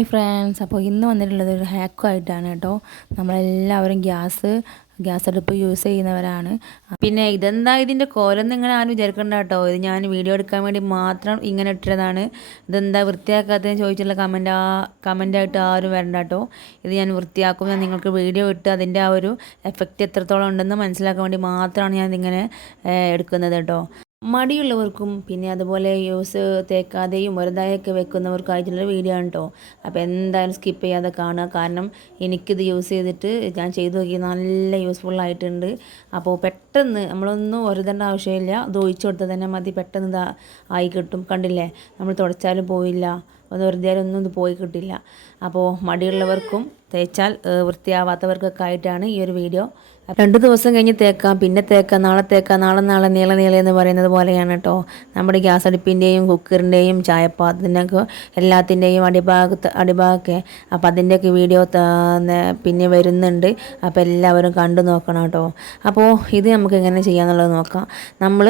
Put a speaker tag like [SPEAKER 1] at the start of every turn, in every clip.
[SPEAKER 1] Hi friends. അപ്പോൾ ഇന്ന് വന്നിട്ടുള്ളത് ഒരു ഹാക്കുമായിട്ടാണ് കേട്ടോ. നമ്മളെല്ലാവരും ഗ്യാസ് ഗ്യാസ് അടുപ്പ് യൂസ് ചെയ്യുന്നവരാണ്. പിന്നെ ഇതെന്താ ഇതിന്റെ കോലൊന്നും ഇങ്ങനെ ആരും വിചാരിക്കണ്ട കേട്ടോ. ഇത് ഞാൻ വീഡിയോ എടുക്കാൻ വേണ്ടി മാത്രം ഇങ്ങനെ ഇട്ടതാണ് ഇതെന്താ വൃത്തിയാക്കാത്തതെന്ന് ചോദിച്ചുള്ള കമന്റ് ആ കമന്റായിട്ട് ആരും വരണ്ട കേട്ടോ. ഇത് ഞാൻ വൃത്തിയാക്കും. ഞാൻ നിങ്ങൾക്ക് വീഡിയോ ഇട്ട് അതിന്റെ ആ ഒരു എഫക്റ്റ് എത്രത്തോളം ഉണ്ടെന്ന് മനസ്സിലാക്കാൻ വേണ്ടി മാത്രമാണ് ഞാൻ ഇതിങ്ങനെ എടുക്കുന്നത് കേട്ടോ. മടിയുള്ളവർക്കും പിന്നെ അതുപോലെ യൂസ് തേക്കാതെയും വെറുതായൊക്കെ വെക്കുന്നവർക്കായിട്ടുള്ള വീഡിയോ ആണ് കേട്ടോ അപ്പോൾ എന്തായാലും സ്കിപ്പ് ചെയ്യാതെ കാണുക. കാരണം എനിക്കിത് യൂസ് ചെയ്തിട്ട് ഞാൻ ചെയ്തു നോക്കി നല്ല യൂസ്ഫുൾ ആയിട്ടുണ്ട്. അപ്പോൾ പെട്ടെന്ന് നമ്മളൊന്നും ഒരുതേണ്ട ആവശ്യമില്ല. ഇത് ഒഴിച്ചു കൊടുത്താൽ തന്നെ മതി. പെട്ടെന്ന് ഇതാ ആയി കിട്ടും. കണ്ടില്ലേ? നമ്മൾ തുടച്ചാലും പോയില്ല ഒന്ന് വെറുതെ ഒന്നും ഇത് പോയി കിട്ടില്ല. അപ്പോൾ മടിയുള്ളവർക്കും തേച്ചാൽ വൃത്തിയാവാത്തവർക്കൊക്കെ ആയിട്ടാണ് ഈ ഒരു വീഡിയോ രണ്ട് ദിവസം കഴിഞ്ഞ് തേക്കാം പിന്നെ തേക്കാം നാളെ തേക്കാം നാളെ നാളെ നീള നീള എന്ന് പറയുന്നത് പോലെയാണ് കേട്ടോ നമ്മുടെ ഗ്യാസ് അടുപ്പിന്റെയും കുക്കറിന്റെയും ചായപ്പാത്രത്തിന്റെയൊക്കെ എല്ലാത്തിന്റെയും അടിഭാഗത്ത് അടിഭാഗമൊക്കെ അപ്പം അതിന്റെയൊക്കെ വീഡിയോ പിന്നെ വരുന്നുണ്ട്. അപ്പോൾ എല്ലാവരും കണ്ടു നോക്കണം കേട്ടോ അപ്പോൾ ഇത് നമുക്ക് എങ്ങനെ ചെയ്യാന്നുള്ളത് നോക്കാം. നമ്മൾ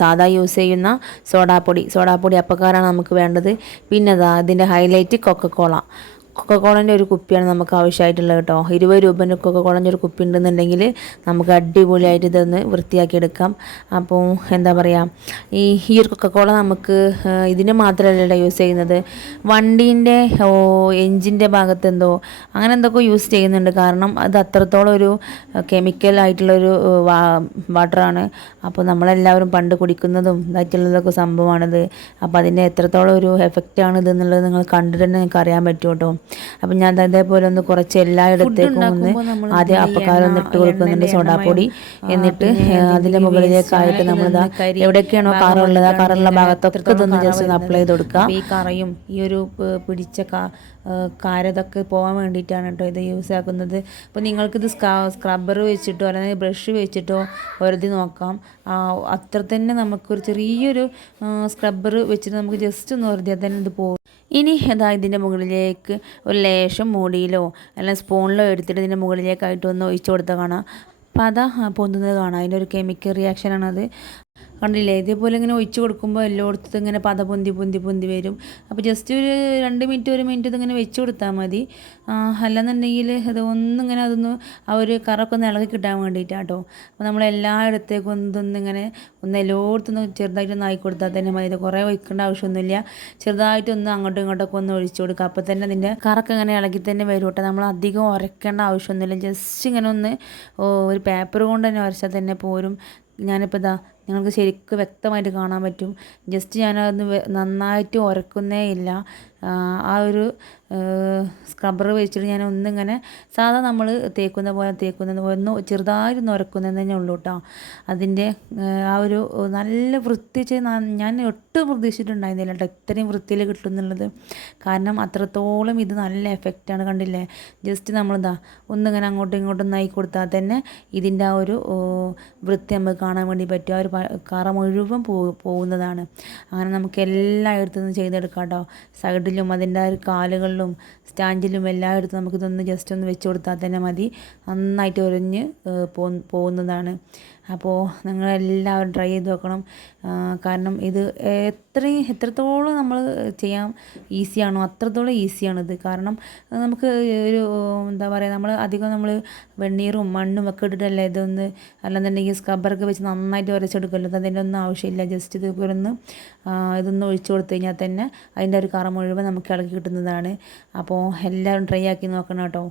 [SPEAKER 1] സാധാ യൂസ് ചെയ്യുന്ന സോഡാപ്പൊടി. സോഡാപ്പൊടി അപ്പക്കാരാണ് നമുക്ക് വേണ്ടത്. പിന്നെ അതാ ഇതിന്റെ ഹൈലൈറ്റ് കൊക്കക്കോള. കൊക്കക്കോളന്റെ ഒരു കുപ്പിയാണ് നമുക്ക് ആവശ്യമായിട്ടുള്ളത് കേട്ടോ. ഇരുപത് രൂപേന്റെ കൊക്കക്കോളന്റെ ഒരു കുപ്പി ഉണ്ടെന്നുണ്ടെങ്കിൽ നമുക്ക് അടിപൊളിയായിട്ട് ഇതൊന്ന് വൃത്തിയാക്കി എടുക്കാം അപ്പോൾ എന്താ പറയുക ഈ ഈ ഒരു കൊക്കക്കോള നമുക്ക് ഇതിന് മാത്രമല്ല യൂസ് ചെയ്യുന്നത്. വണ്ടീന്റെ എഞ്ചിന്റെ ഭാഗത്ത് എന്തോ അങ്ങനെ എന്തൊക്കെ യൂസ് ചെയ്യുന്നുണ്ട്. കാരണം അത് അത്രത്തോളം ഒരു കെമിക്കൽ ആയിട്ടുള്ളൊരു വാട്ടറാണ് അപ്പോൾ നമ്മളെല്ലാവരും പണ്ട് കുടിക്കുന്നതും ഇതായിട്ടുള്ളതൊക്കെ സംഭവമാണിത്. അപ്പോൾ അതിന്റെ എത്രത്തോളം ഒരു എഫക്റ്റാണ് ഇത് എന്നുള്ളത് നിങ്ങൾ കണ്ടിട്ട് തന്നെ നിങ്ങൾക്ക് അറിയാൻ പറ്റും കേട്ടോ. അപ്പം ഞാൻ അതേപോലെ ഇതേപോലെ ഒന്ന് കുറച്ച് എല്ലായിടത്തേക്കും ഒന്ന് ആദ്യം അപ്പക്കാരം ഒന്ന് ഇട്ട് കൊടുക്കുന്നുണ്ട് സോഡാപ്പൊടി എന്നിട്ട് അതിന്റെ മുകളിലേക്കായിട്ട് നമ്മളിതാ എവിടെയൊക്കെയാണോ കറുള്ളത് ആ കറുള്ള ഭാഗത്തൊക്കെ ഇതൊന്ന് ജസ്റ്റ് ഒന്ന് അപ്ലൈ ചെയ്ത് കൊടുക്കുക. ഈ കറയും ഈ ഒരു പിടിച്ച കാ കാരതൊക്കെ പോകാൻ വേണ്ടിയിട്ടാണ് കേട്ടോ ഇത് യൂസ് ആക്കുന്നത്. അപ്പോൾ നിങ്ങൾക്കിത് സ്ക്രാ സ്ക്രബ്ബർ വെച്ചിട്ടോ അല്ലെങ്കിൽ ബ്രഷ് വെച്ചിട്ടോ വെറുതെ നോക്കാം. അത്ര തന്നെ നമുക്കൊരു ചെറിയൊരു സ്ക്രബ്ബർ വെച്ചിട്ട് നമുക്ക് ജസ്റ്റ് ഒന്ന് വെറുതെ തന്നെ ഇത് പോകും ഇനി അതാ ഇതിന്റെ മുകളിലേക്ക് ഒരു ലേശം മൂടിയിലോ അല്ലെങ്കിൽ സ്പൂണിലോ എടുത്തിട്ട് ഇതിന്റെ മുകളിലേക്കായിട്ട് ഒന്ന് ഒഴിച്ചു കൊടുത്താൽ കാണാം. അപ്പോൾ അതാ പൊന്തുന്നത് കാണാം. അതിന്റെ ഒരു കെമിക്കൽ റിയാക്ഷനാണത് കണ്ടില്ലേ? ഇതേപോലെ ഇങ്ങനെ ഒഴിച്ച് കൊടുക്കുമ്പോൾ എല്ലായിടത്തും ഇങ്ങനെ പത പൊന്തി പൊന്തി പൊന്തി വരും. അപ്പോൾ ജസ്റ്റ് ഒരു രണ്ട് മിനിറ്റ് ഒരു മിനിറ്റ് ഇതിങ്ങനെ വെച്ച് കൊടുത്താൽ മതി. അല്ലെന്നുണ്ടെങ്കിൽ അത് ഒന്നിങ്ങനെ അതൊന്ന് ആ ഒരു കറൊക്കെ ഒന്ന് ഇളകി കിട്ടാൻ വേണ്ടിയിട്ടാട്ടോ അപ്പോൾ നമ്മൾ എല്ലായിടത്തേക്കും ഒന്നിങ്ങനെ ഒന്ന് എല്ലായിടത്തും ഒന്ന് ചെറുതായിട്ടൊന്ന് ആയി കൊടുത്താൽ തന്നെ മതി. ഇത് കുറേ ഒഴിക്കേണ്ട ആവശ്യമൊന്നുമില്ല. ചെറുതായിട്ടൊന്ന് അങ്ങോട്ടും ഇങ്ങോട്ടൊക്കെ ഒന്ന് ഒഴിച്ചു കൊടുക്കുക അപ്പോൾ തന്നെ അതിന്റെ കറക്കെ ഇങ്ങനെ ഇളകി തന്നെ വരും കേട്ടോ നമ്മൾ അധികം ഉരയ്ക്കേണ്ട ആവശ്യമൊന്നുമില്ല. ജസ്റ്റ് ഇങ്ങനെ ഒന്ന് ഒരു പേപ്പർ കൊണ്ട് തന്നെ ഉരച്ചാൽ തന്നെ പോരും. ഞാനിപ്പോൾ ഇതാ നിങ്ങൾക്ക് ശരിക്കും വ്യക്തമായിട്ട് കാണാൻ പറ്റും. ജസ്റ്റ് ഞാനതൊന്ന് നന്നായിട്ട് ഉരക്കുന്നേ ഇല്ല. ആ, ഒരു സ്ക്രബ്ബർ വെച്ചിട്ട് ഞാൻ ഒന്നിങ്ങനെ സാധാ നമ്മൾ തേക്കുന്ന പോലെ തേക്കുന്ന ഒന്ന് ചെറുതായി നുരക്കുന്നതെന്ന് തന്നെ ഉള്ളൂ കേട്ടോ അതിന്റെ ആ ഒരു നല്ല വൃത്തി ഞാൻ ഒട്ടും പ്രതീക്ഷിച്ചിട്ടുണ്ടായിരുന്നില്ല കേട്ടോ ഇത്രയും വൃത്തിയിൽ കിട്ടും എന്നുള്ളത് കാരണം അത്രത്തോളം ഇത് നല്ല എഫക്റ്റാണ് കണ്ടില്ലേ? ജസ്റ്റ് നമ്മളിതാ ഒന്നിങ്ങനെ അങ്ങോട്ടും ഇങ്ങോട്ടും നായി കൊടുത്താൽ തന്നെ ഇതിന്റെ ആ ഒരു വൃത്തി നമുക്ക് കാണാൻ വേണ്ടി പറ്റും. ആ ഒരു കറ മുഴുവൻ പോകുന്നതാണ്. അങ്ങനെ നമുക്ക് എല്ലായിടത്തും ചെയ്തെടുക്കാം കേട്ടോ സൈഡിലും അതിന്റെ ആ ഒരു കാലുകളിലും സ്റ്റാൻഡിലും എല്ലായിടത്തും നമുക്കിതൊന്ന് ജസ്റ്റ് ഒന്ന് വെച്ച് കൊടുത്താൽ തന്നെ മതി. നന്നായിട്ട് ഒരഞ്ഞ് പോ- പോകുന്നതാണ് അപ്പോൾ നിങ്ങളെല്ലാവരും ട്രൈ ചെയ്ത് നോക്കണം കാരണം ഇത് എത്രയും എത്രത്തോളം നമ്മൾ ചെയ്യാൻ ഈസിയാണോ അത്രത്തോളം ഈസിയാണിത് കാരണം നമുക്ക് ഒരു എന്താ പറയുക നമ്മൾ അധികം നമ്മൾ വെണ്ണീറും മണ്ണും ഒക്കെ ഇട്ടിട്ടല്ലേ ഇതൊന്ന് അല്ലാന്നുണ്ടെങ്കിൽ സ്ക്രബ്ബറൊക്കെ വെച്ച് നന്നായിട്ട് ഉരച്ചെടുക്കുമല്ലോ അതിന്റെ ഒന്നും ആവശ്യമില്ല. ജസ്റ്റ് ഇത് ഒന്ന് ഇതൊന്ന് ഒഴിച്ചു കൊടുത്തു കഴിഞ്ഞാൽ തന്നെ അതിന്റെ ഒരു കറ മുഴുവൻ നമുക്ക് ഇളക്കി കിട്ടുന്നതാണ്. അപ്പോൾ എല്ലാവരും ട്രൈ ആക്കി നോക്കണം കേട്ടോ.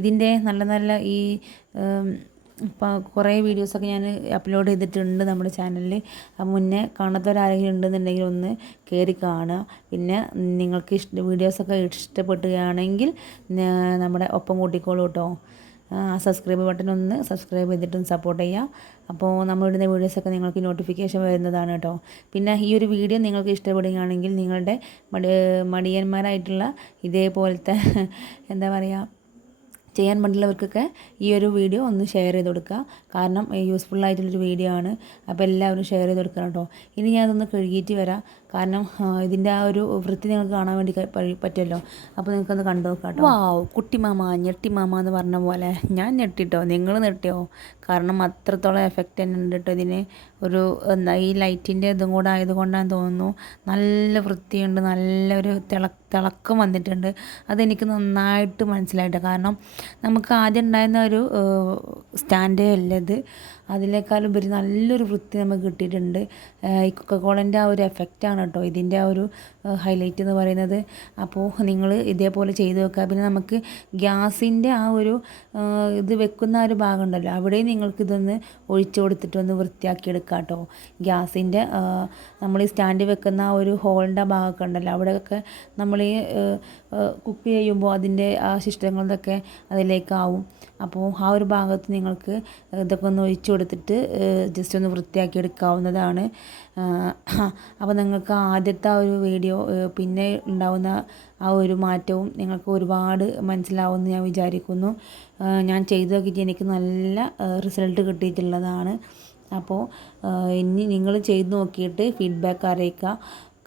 [SPEAKER 1] ഇതിന്റെ നല്ല നല്ല ഈ ഇപ്പോൾ കുറേ വീഡിയോസൊക്കെ ഞാൻ അപ്ലോഡ് ചെയ്തിട്ടുണ്ട് നമ്മുടെ ചാനലിൽ മുന്നേ കാണാത്തവരാരെങ്കിലും ഉണ്ടെന്നുണ്ടെങ്കിൽ ഒന്ന് കയറി കാണുക. പിന്നെ നിങ്ങൾക്ക് ഇഷ്ട വീഡിയോസൊക്കെ ഇഷ്ടപ്പെടുകയാണെങ്കിൽ നമ്മുടെ ഒപ്പം കൂട്ടിക്കോളൂ കേട്ടോ ആ സബ്സ്ക്രൈബ് ബട്ടൺ ഒന്ന് സബ്സ്ക്രൈബ് ചെയ്തിട്ടും സപ്പോർട്ട് ചെയ്യുക. അപ്പോൾ നമ്മളിടുന്ന വീഡിയോസൊക്കെ നിങ്ങൾക്ക് നോട്ടിഫിക്കേഷൻ വരുന്നതാണ് കേട്ടോ പിന്നെ ഈ ഒരു വീഡിയോ നിങ്ങൾക്ക് ഇഷ്ടപ്പെടുകയാണെങ്കിൽ നിങ്ങളുടെ മടി മടിയന്മാരായിട്ടുള്ള ഇതേപോലത്തെ എന്താ പറയുക ചെയ്യാൻ മറ്റുള്ളവർക്കൊക്കെ ഈ ഒരു വീഡിയോ ഒന്ന് ഷെയർ ചെയ്ത് കൊടുക്കുക. കാരണം യൂസ്ഫുൾ ആയിട്ടുള്ളൊരു വീഡിയോ ആണ്. അപ്പോൾ എല്ലാവരും ഷെയർ ചെയ്ത് കൊടുക്കണം കേട്ടോ ഇനി ഞാൻ അതൊന്ന് കഴുകിയിട്ട് വരാം. കാരണം ആ, ഇതിന്റെ ആ ഒരു വൃത്തി നിങ്ങൾക്ക് കാണാൻ വേണ്ടി പറ്റുമല്ലോ. അപ്പോൾ നിങ്ങൾക്കൊന്ന് കണ്ടു നോക്കാം കേട്ടോ വാവ് കുട്ടിമാമ ഞെട്ടിമാമ എന്ന് പറഞ്ഞ പോലെ. ഞാൻ ഞെട്ടിട്ടോ? നിങ്ങൾ ഞെട്ടിയോ? കാരണം അത്രത്തോളം എഫക്റ്റ് തന്നെ ഉണ്ട് കേട്ടോ ഇതിന്. ഒരു എന്താ ഈ ലൈറ്റിന്റെ ഇതും കൂടെ ആയതുകൊണ്ടാണ് തോന്നുന്നു. നല്ല വൃത്തിയുണ്ട് നല്ലൊരു തിള തിളക്കം വന്നിട്ടുണ്ട്. അതെനിക്ക് നന്നായിട്ട് മനസ്സിലായിട്ട്. കാരണം നമുക്ക് ആദ്യം ഉണ്ടായിരുന്ന ഒരു സ്റ്റാൻഡേ ഉള്ളത്. അതിനേക്കാളുപരി നല്ലൊരു വൃത്തി നമുക്ക് കിട്ടിയിട്ടുണ്ട്. ഈ കൊക്കക്കോളന്റെ ആ ഒരു എഫക്റ്റാണ് കേട്ടോ. ഇതിന്റെ ആ ഒരു ഹൈലൈറ്റ് എന്ന് പറയുന്നത്. അപ്പോൾ നിങ്ങൾ ഇതേപോലെ ചെയ്ത് വെക്കുക പിന്നെ നമുക്ക് ഗ്യാസിന്റെ ആ ഒരു ഇത് വെക്കുന്ന ആ ഒരു ഭാഗം ഉണ്ടല്ലോ. അവിടെയും നിങ്ങൾക്ക് ഇതൊന്ന് ഒഴിച്ചു കൊടുത്തിട്ട് ഒന്ന് വൃത്തിയാക്കി എടുക്കാം കേട്ടോ. ഗ്യാസിന്റെ നമ്മൾ ഈ സ്റ്റാൻഡ് വെക്കുന്ന ആ ഒരു ഹോളിന്റെ ഭാഗമൊക്കെ ഉണ്ടല്ലോ. അവിടെയൊക്കെ നമ്മൾ ഈ കുക്ക് ചെയ്യുമ്പോൾ അതിന്റെ ആ ശിഷ്ടങ്ങളൊക്കെ അതിലേക്കാവും. അപ്പോൾ ആ ഒരു ഭാഗത്ത് നിങ്ങൾക്ക് ഇതൊക്കെ ഒന്ന് ഒഴിച്ചു കൊടുത്തിട്ട് ജസ്റ്റ് ഒന്ന് വൃത്തിയാക്കി എടുക്കാവുന്നതാണ്. അപ്പോൾ നിങ്ങൾക്ക് ആദ്യത്തെ ആ ഒരു വീഡിയോ പിന്നെ ഉണ്ടാവുന്ന ആ ഒരു മാറ്റവും നിങ്ങൾക്ക് ഒരുപാട് മനസ്സിലാവുമെന്ന് ഞാൻ വിചാരിക്കുന്നു. ഞാൻ ചെയ്തു നോക്കിയിട്ട് എനിക്ക് നല്ല റിസൾട്ട് കിട്ടിയിട്ടുള്ളതാണ്. അപ്പോൾ ഇനി നിങ്ങൾ ചെയ്ത് നോക്കിയിട്ട് ഫീഡ്ബാക്ക് അറിയിക്കുക.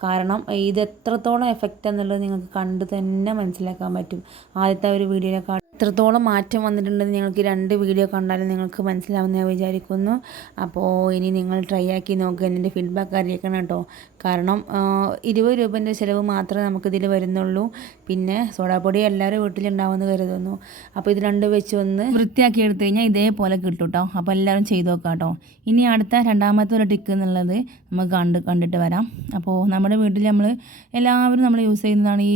[SPEAKER 1] കാരണം ഇത് എത്രത്തോളം എഫക്റ്റ് എന്നുള്ളത് നിങ്ങൾക്ക് കണ്ട് തന്നെ മനസ്സിലാക്കാൻ പറ്റും. ആദ്യത്തെ ഒരു വീഡിയോയിലെക്കാൾ എത്രത്തോളം മാറ്റം വന്നിട്ടുണ്ടെന്ന് നിങ്ങൾക്ക് രണ്ട് വീഡിയോ കണ്ടാലും നിങ്ങൾക്ക് മനസ്സിലാവുന്ന ഞാൻ വിചാരിക്കുന്നു. അപ്പോൾ ഇനി നിങ്ങൾ ട്രൈ ആക്കി നോക്കുക എന്റെ ഫീഡ്ബാക്ക് അറിയിക്കണം കേട്ടോ. കാരണം ഇരുപത് രൂപേന്റെ ചിലവ് മാത്രമേ നമുക്കിതിൽ വരുന്നുള്ളൂ. പിന്നെ സോഡാപ്പൊടി എല്ലാവരും വീട്ടിലുണ്ടാവുമെന്ന് കരുതുന്നു. അപ്പോൾ ഇത് രണ്ട് വെച്ച് ഒന്ന് വൃത്തിയാക്കി എടുത്തു കഴിഞ്ഞാൽ ഇതേപോലെ കിട്ടും കേട്ടോ അപ്പോൾ എല്ലാവരും ചെയ്ത് നോക്കാം കേട്ടോ. ഇനി അടുത്ത രണ്ടാമത്തെ ഒരു ടിക്ക് എന്നുള്ളത് നമുക്ക് കണ്ട് കണ്ടിട്ട് വരാം. അപ്പോൾ നമ്മുടെ വീട്ടിൽ നമ്മൾ എല്ലാവരും നമ്മൾ യൂസ് ചെയ്യുന്നതാണ് ഈ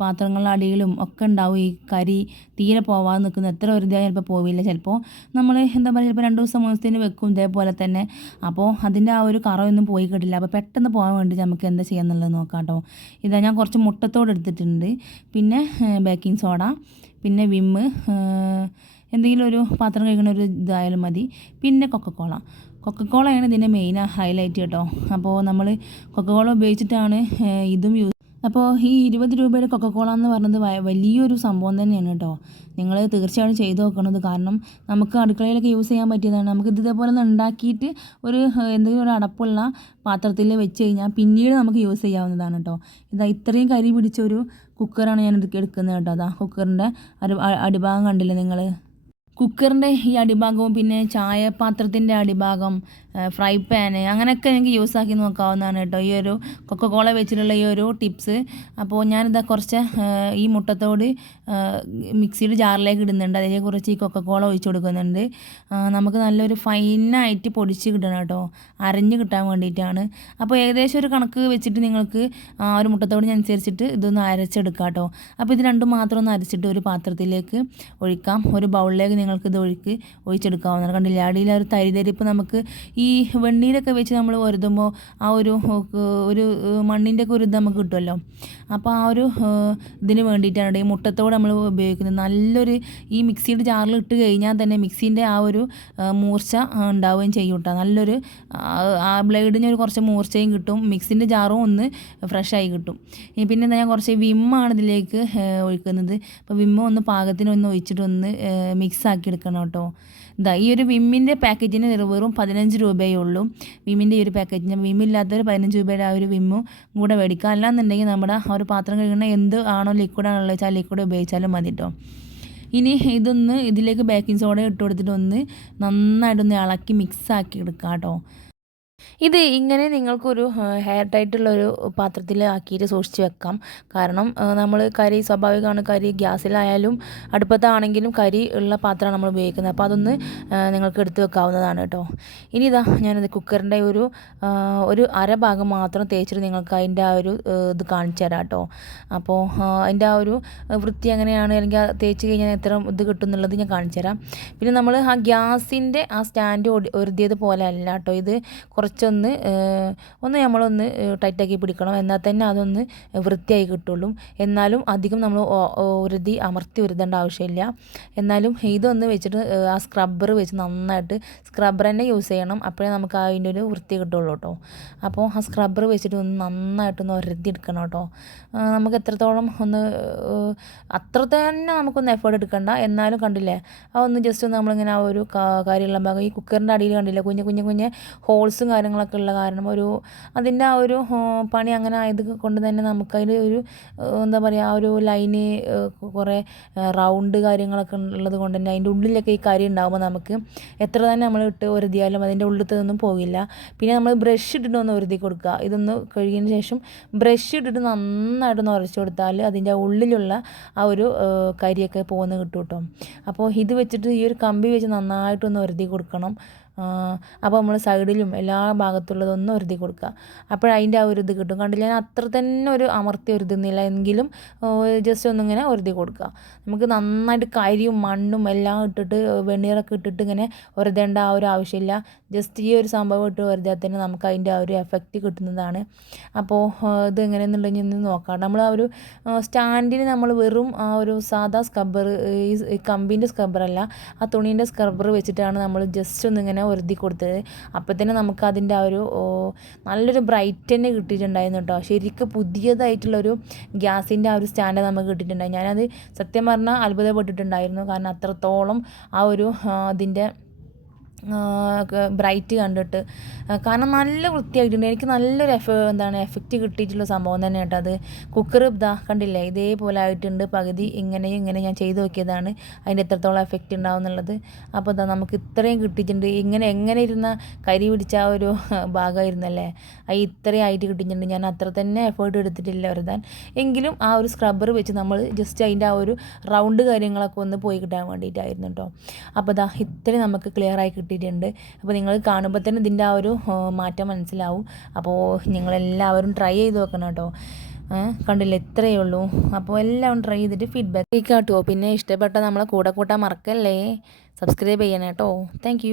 [SPEAKER 1] പാത്രങ്ങളുടെ അടിയിലും ഒക്കെ ഉണ്ടാവും ഈ കരി തീരെ പോവാതെ നിൽക്കുന്ന എത്ര ഒരു ഇതായി ചിലപ്പോൾ പോവില്ല. ചിലപ്പോൾ നമ്മൾ എന്താ പറയുക ചിലപ്പോൾ രണ്ട് ദിവസം മൂന്ന് ദിവസത്തിന് വെക്കും ഇതേപോലെ തന്നെ. അപ്പോൾ അതിന്റെ ആ ഒരു കറയൊന്നും പോയി കിട്ടില്ല. അപ്പോൾ പെട്ടെന്ന് പോകാൻ വേണ്ടി നമുക്ക് എന്താ ചെയ്യാന്നുള്ളത് നോക്കാം കേട്ടോ. ഇതാ ഞാൻ കുറച്ച് മുട്ടത്തോട് എടുത്തിട്ടുണ്ട്. പിന്നെ ബേക്കിംഗ് സോഡ പിന്നെ വിമ്മ് എന്തെങ്കിലും ഒരു പാത്രം കഴിക്കുന്ന ഒരു ഇതായാലും മതി. പിന്നെ കൊക്കക്കോള കൊക്കക്കോളയാണ് ഇതിന്റെ മെയിൻ ഹൈലൈറ്റ് കേട്ടോ. അപ്പോൾ നമ്മൾ കൊക്കക്കോള ഉപയോഗിച്ചിട്ടാണ് ഇതും യൂസ് അപ്പോൾ ഈ ഇരുപത് രൂപയുടെ കൊക്കക്കോള എന്ന് പറഞ്ഞത് വലിയൊരു സംഭവം തന്നെയാണ് കേട്ടോ നിങ്ങൾ തീർച്ചയായും ചെയ്തു നോക്കണത്. കാരണം നമുക്ക് അടുക്കളയിലൊക്കെ യൂസ് ചെയ്യാൻ പറ്റിയതാണ്. നമുക്ക് ഇതേപോലെ ഒന്ന് ഉണ്ടാക്കിയിട്ട് ഒരു എന്തെങ്കിലും ഒരു അടപ്പുള്ള പാത്രത്തിൽ വെച്ച് കഴിഞ്ഞാൽ പിന്നീട് നമുക്ക് യൂസ് ചെയ്യാവുന്നതാണ് കേട്ടോ ഇതാ ഇത്രയും കരി പിടിച്ച ഒരു കുക്കറാണ് ഞാൻ എടുക്കുന്നത് കേട്ടോ അതാ കുക്കറിന്റെ അടിഭാഗം കണ്ടില്ലേ നിങ്ങൾ കുക്കറിന്റെ ഈ അടിഭാഗവും പിന്നെ ചായപാത്രത്തിന്റെ അടിഭാഗം ഫ്രൈ പാന് അങ്ങനെയൊക്കെ എനിക്ക് യൂസ് ആക്കി നോക്കാവുന്നതാണ് കേട്ടോ. ഈ ഒരു കൊക്കക്കോള വെച്ചിട്ടുള്ള ഈ ഒരു ടിപ്സ്. അപ്പോൾ ഞാനിതാ കുറച്ച് ഈ മുട്ടത്തോട് മിക്സിയുടെ ജാറിലേക്ക് ഇടുന്നുണ്ട്. അതിലേക്ക് കുറച്ച് ഈ കൊക്കക്കോള ഒഴിച്ച് കൊടുക്കുന്നുണ്ട്. നമുക്ക് നല്ലൊരു ഫൈനായിട്ട് പൊടിച്ച് കിട്ടണം കേട്ടോ. അരഞ്ഞ് കിട്ടാൻ വേണ്ടിയിട്ടാണ്. അപ്പോൾ ഏകദേശം ഒരു കണക്ക് വെച്ചിട്ട് നിങ്ങൾക്ക് ആ ഒരു മുട്ടത്തോടിനനുസരിച്ചിട്ട് ഇതൊന്ന് അരച്ചെടുക്കാം കേട്ടോ. അപ്പോൾ ഇത് രണ്ടും മാത്രം ഒന്ന് അരച്ചിട്ട് ഒരു പാത്രത്തിലേക്ക് ഒഴിക്കാം. ഒരു ബൗളിലേക്ക് നിങ്ങൾക്ക് ഇത് ഒഴുക്ക് ഒഴിച്ചെടുക്കാവുന്നതാണ്. കണ്ടില്ല? അടിയിൽ ഒരു തരിതരിപ്പ് നമുക്ക് ഈ വെണ്ണീരൊക്കെ വെച്ച് നമ്മൾ ഒരുതുമ്പോൾ ആ ഒരു ഒരു മണ്ണിന്റെ ഒക്കെ ഒരു ഇത് നമുക്ക് കിട്ടുമല്ലോ. അപ്പോൾ ആ ഒരു ഇതിന് വേണ്ടിയിട്ടാണ് ഈ മുട്ടത്തോട് നമ്മൾ ഉപയോഗിക്കുന്നത്. നല്ലൊരു ഈ മിക്സിയുടെ ജാറിൽ ഇട്ട് കഴിഞ്ഞാൽ തന്നെ മിക്സീന്റെ ആ ഒരു മൂർച്ച ഉണ്ടാവുകയും ചെയ്യും കേട്ടോ. നല്ലൊരു ആ ബ്ലേഡിന് ഒരു കുറച്ച് മൂർച്ചയും കിട്ടും. മിക്സിന്റെ ജാറും ഒന്ന് ഫ്രഷായി കിട്ടും. പിന്നെ ഞാൻ കുറച്ച് വിമ്മാണ് ഇതിലേക്ക് ഒഴിക്കുന്നത്. അപ്പോൾ വിമ്മ ഒന്ന് പാകത്തിന് ഒന്ന് ഒഴിച്ചിട്ട് ഒന്ന് മിക്സ് ആക്കി എടുക്കണം കേട്ടോ. ഇതാ ഈ ഒരു വിമ്മിന്റെ പാക്കേജിന് വെറും പതിനഞ്ച് രൂപയേ ഉള്ളൂ. വിമ്മിന്റെ ഈ ഒരു പാക്കേജിന് വിമ്മില്ലാത്തൊരു പതിനഞ്ച് രൂപയുടെ ആ ഒരു വിമ്മും കൂടെ മേടിക്കുക. അല്ലാന്നുണ്ടെങ്കിൽ നമ്മുടെ ആ ഒരു പാത്രം കഴുകുന്ന എന്ത് ആണോ ലിക്വിഡാണുള്ളത് വെച്ചാൽ ലിക്വിഡ് ഉപയോഗിച്ചാലും മതി കേട്ടോ ഇനി ഇതൊന്ന് ഇതിലേക്ക് ബേക്കിംഗ് സോഡ ഇട്ട് കൊടുത്തിട്ട് ഒന്ന് നന്നായിട്ടൊന്ന് ഇളക്കി മിക്സ് ആക്കി എടുക്കാം കേട്ടോ ഇത് ഇങ്ങനെ നിങ്ങൾക്കൊരു ഹെയർ ടൈറ്റുള്ളൊരു പാത്രത്തിൽ ആക്കിയിട്ട് സൂക്ഷിച്ച് വെക്കാം. കാരണം നമ്മൾ കരി സ്വാഭാവികമാണ് കരി ഗ്യാസിലായാലും അടുപ്പത്താണെങ്കിലും കരി ഉള്ള പാത്രമാണ് നമ്മൾ ഉപയോഗിക്കുന്നത്. അപ്പോൾ അതൊന്ന് നിങ്ങൾക്ക് എടുത്ത് വെക്കാവുന്നതാണ് കേട്ടോ. ഇനി ഇതാ ഞാനത് കുക്കറിന്റെ ഒരു ഒരു അര ഭാഗം മാത്രം തേച്ചിട്ട് നിങ്ങൾക്ക് അതിന്റെ ആ ഒരു ഇത് കാണിച്ചു തരാം കേട്ടോ. അപ്പോൾ അതിന്റെ ആ ഒരു വൃത്തി എങ്ങനെയാണ് അല്ലെങ്കിൽ തേച്ച് കഴിഞ്ഞാൽ എത്ര ഇത് കിട്ടും എന്നുള്ളത് ഞാൻ കാണിച്ചു തരാം. പിന്നെ നമ്മൾ ആ ഗ്യാസിന്റെ ആ സ്റ്റാൻഡ് ഒരുതിയത് പോലെ അല്ല കേട്ടോ. ഇത് കുറച്ച് ഒന്ന് ഒന്ന് നമ്മളൊന്ന് ടൈറ്റാക്കി പിടിക്കണം. എന്നാൽ തന്നെ അതൊന്ന് വൃത്തിയായി കിട്ടുള്ളൂ. എന്നാലും അധികം നമ്മൾ ഉരുതി അമർത്തി ഉരുതേണ്ട ആവശ്യമില്ല. എന്നാലും ഇതൊന്ന് വെച്ചിട്ട് ആ സ്ക്രബ്ബർ വെച്ച് നന്നായിട്ട് സ്ക്രബ്ബർ തന്നെ യൂസ് ചെയ്യണം. അപ്പോഴേ നമുക്ക് അതിന്റെ ഒരു വൃത്തി കിട്ടുള്ളൂ കേട്ടോ. അപ്പോൾ ആ സ്ക്രബ്ബർ വെച്ചിട്ട് ഒന്ന് നന്നായിട്ടൊന്ന് ഉരുതി എടുക്കണം കേട്ടോ. നമുക്ക് എത്രത്തോളം ഒന്ന് അത്ര തന്നെ നമുക്കൊന്ന് എഫേർട്ട് എടുക്കണ്ട. എന്നാലും കണ്ടില്ലേ ആ ഒന്ന് ജസ്റ്റ് ഒന്ന് നമ്മളിങ്ങനെ ആ ഒരു കാര്യമുള്ള ഭാഗം ഈ കുക്കറിന്റെ അടിയിൽ കണ്ടില്ലേ കുഞ്ഞു കുഞ്ഞു കുഞ്ഞ് ഹോൾസും കാര്യങ്ങളൊക്കെ ഉള്ള കാരണം ഒരു അതിന്റെ ആ ഒരു പണി അങ്ങനെ ആയത് കൊണ്ട് തന്നെ നമുക്കതിൽ ഒരു എന്താ പറയുക ആ ഒരു ലൈന് കുറേ റൗണ്ട് കാര്യങ്ങളൊക്കെ ഉള്ളത് കൊണ്ട് തന്നെ അതിന്റെ ഉള്ളിലൊക്കെ ഈ കരി ഉണ്ടാകുമ്പോൾ നമുക്ക് എത്ര തന്നെ നമ്മൾ ഇട്ട് ഒരുതിയാലും അതിന്റെ ഉള്ളിലത്തൊന്നും പോകില്ല. പിന്നെ നമ്മൾ ബ്രഷ് ഇട്ടിട്ട് ഒന്ന് ഒരുതി കൊടുക്കുക. ഇതൊന്ന് കഴുകിയതിന് ശേഷം ബ്രഷ് ഇട്ടിട്ട് നന്നായിട്ടൊന്ന് ഉരച്ചു കൊടുത്താൽ അതിന്റെ ഉള്ളിലുള്ള ആ ഒരു കരിയൊക്കെ പോകുന്ന കിട്ടും കേട്ടോ. അപ്പോൾ ഇത് വെച്ചിട്ട് ഈ ഒരു കമ്പി വെച്ച് നന്നായിട്ടൊന്ന് ഒരുതി കൊടുക്കണം. അപ്പോൾ നമ്മൾ സൈഡിലും എല്ലാ ഭാഗത്തുള്ളതൊന്നും ഒരുതി കൊടുക്കുക. അപ്പോഴതിന്റെ ആ ഒരു ഇത് കിട്ടും. കണ്ടില്ല? ഞാൻ അത്ര തന്നെ ഒരു അമർത്തി ഒരുതുന്നില്ല എങ്കിലും ജസ്റ്റ് ഒന്നിങ്ങനെ ഒരുതി കൊടുക്കുക. നമുക്ക് നന്നായിട്ട് കരിയും മണ്ണും എല്ലാം ഇട്ടിട്ട് വെണ്ണീറൊക്കെ ഇട്ടിട്ട് ഇങ്ങനെ ഒരുതേണ്ട ആ ഒരു ആവശ്യമില്ല. ജസ്റ്റ് ഈ ഒരു സംഭവം ഇട്ട് വെറുതെ തന്നെ നമുക്ക് അതിന്റെ ആ ഒരു എഫക്റ്റ് കിട്ടുന്നതാണ്. അപ്പോൾ ഇത് എങ്ങനെയെന്നുണ്ടെങ്കിൽ ഒന്ന് നോക്കാം. നമ്മൾ ആ ഒരു സ്റ്റാൻഡിന് നമ്മൾ വെറും ആ ഒരു സാധാ സ്ക്രബ്ബർ ഈ കമ്പിന്റെ സ്ക്രബ്ബറല്ല ആ തുണീന്റെ സ്ക്രബ്ബർ വെച്ചിട്ടാണ് നമ്മൾ ജസ്റ്റ് ഒന്നിങ്ങനെ ഒരുതി കൊടുത്തത് അപ്പോൾ തന്നെ നമുക്ക് അതിന്റെ ആ ഒരു നല്ലൊരു ബ്രൈറ്റ് തന്നെ കിട്ടിയിട്ടുണ്ടായിരുന്നു കേട്ടോ ശരിക്കും പുതിയതായിട്ടുള്ളൊരു ഗ്യാസിന്റെ ആ ഒരു സ്റ്റാൻഡ് നമുക്ക് കിട്ടിയിട്ടുണ്ടായി. ഞാനത് സത്യം പറഞ്ഞാൽ അത്ഭുതപ്പെട്ടിട്ടുണ്ടായിരുന്നു. കാരണം അത്രത്തോളം ആ ഒരു അതിന്റെ ബ്രൈറ്റ് കണ്ടിട്ട്. കാരണം നല്ല വൃത്തിയായിട്ടുണ്ട് എനിക്ക് നല്ലൊരു എഫ എന്താണ് എഫക്റ്റ് കിട്ടിയിട്ടുള്ള സംഭവം തന്നെ കേട്ടോ അത്. കുക്കർ ഇതാ കണ്ടില്ലേ? ഇതേപോലെ ആയിട്ടുണ്ട്. പകുതി ഇങ്ങനെയും ഇങ്ങനെ ഞാൻ ചെയ്ത് നോക്കിയതാണ്. അതിന്റെ എത്രത്തോളം എഫക്റ്റ് ഉണ്ടാവും എന്നുള്ളത്. അപ്പോൾ ഇതാ നമുക്ക് ഇത്രയും കിട്ടിയിട്ടുണ്ട്. ഇങ്ങനെ എങ്ങനെ ഇരുന്ന കരി പിടിച്ച ആ ഒരു ഭാഗമായിരുന്നല്ലേ? അത് ഇത്രയും ആയിട്ട് കിട്ടിയിട്ടുണ്ട്. ഞാൻ അത്ര തന്നെ എഫേർട്ട് എടുത്തിട്ടില്ല വരുതാൻ എങ്കിലും ആ ഒരു സ്ക്രബ്ബർ വെച്ച് നമ്മൾ ജസ്റ്റ് അതിന്റെ ആ ഒരു റൗണ്ട് കാര്യങ്ങളൊക്കെ ഒന്ന് പോയി കിട്ടാൻ വേണ്ടിയിട്ടായിരുന്നു കേട്ടോ. അപ്പോൾ ഇതാ ഇത്രയും നമുക്ക് ക്ലിയർ ആയി കിട്ടിയിട്ടുണ്ട്. അപ്പോൾ നിങ്ങൾ കാണുമ്പോൾ തന്നെ ഇതിന്റെ ആ ഒരു മാറ്റം മനസ്സിലാവും. അപ്പോൾ നിങ്ങളെല്ലാവരും ട്രൈ ചെയ്ത് നോക്കണം കേട്ടോ. കണ്ടില്ല കണ്ടില്ലേ? ഇത്രയേ ഉള്ളൂ. അപ്പോൾ എല്ലാവരും ട്രൈ ചെയ്തിട്ട് ഫീഡ്ബാക്ക് കേട്ടോ. പിന്നെ ഇഷ്ടപ്പെട്ട നമ്മളെ കൂടെ കൂട്ടാൻ മറക്കല്ലേ? സബ്സ്ക്രൈബ് ചെയ്യണം കേട്ടോ. താങ്ക്